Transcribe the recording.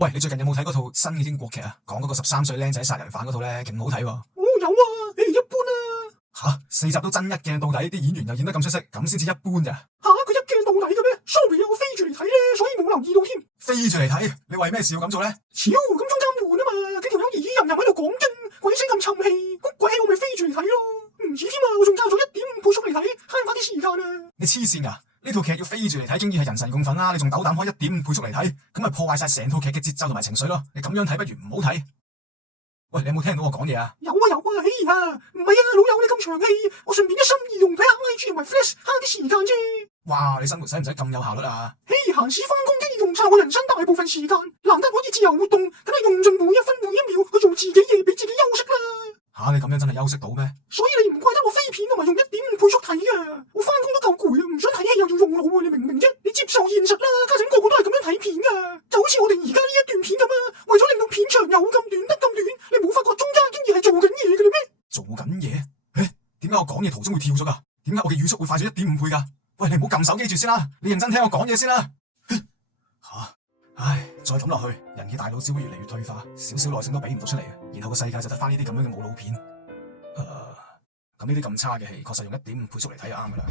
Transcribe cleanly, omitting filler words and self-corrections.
喂，你最近有冇睇嗰套新嘅英國劇啊？講嗰個13歲僆仔殺人犯嗰套咧，勁好睇喎。哦，有啊，一般啊。吓，4集都真一鏡到底，啲演員又演得咁出色，咁先至一般咋？吓，佢一鏡到底嘅咩 ？Sorry 啊，我飛住嚟睇咧，所以冇留意到添。飛住嚟睇，你為咩事要咁做咧？超，咁中間換啊嘛，幾條友咦吟吟喺度講經，鬼死咁沉氣，谷鬼氣我咪飛住嚟睇咯。唔止添啊，我仲校咗1.5倍速嚟睇，慳翻啲時間啊。你黐線噶？呢套劇要飛住嚟睇，經已係人神共憤啦！你仲斗膽開1.5倍速嚟睇，咁咪破壞晒成套劇嘅節奏同埋情緒咯！你咁樣睇不如唔好睇。喂，你有冇聽到我講嘢啊？有啊，嘿呀，唔係啊，老友你咁長氣，我順便一心二用睇下 IG 同埋 Flash 慳啲時間啫。哇，你生活使唔使咁有效率啊？嘿，閒時翻工機用晒我人生大部分時間，難得可以自由活動，梗係用盡每一分每一秒去做自己嘢，俾自己休息啦。吓，你咁樣真係休息到咩？所以你唔怪得我飛片同埋用1.5倍速睇啊！我翻工都夠攰啊，唔想睇戲又要用腦啊！你明唔明啫？你接受現實啦，家陣個個都係咁樣睇片噶，就好似我哋而家呢一段片咁啊！為咗令到片長有咁短得咁短，你冇發覺中間經已係做緊嘢嘅啦咩？做緊嘢？點解我講嘢途中會跳咗噶？點解我嘅語速會快咗1.5倍噶？喂，你唔好撳手機住先啦，你認真聽我講嘢先啦。吓，唉，再咁落去，人嘅大腦只會越嚟越退化，少少耐性都俾唔到出嚟，然後個世界就得翻呢啲咁樣嘅冇腦片。咁呢啲咁差嘅戲，確實用1.5倍速嚟睇就啱噶啦。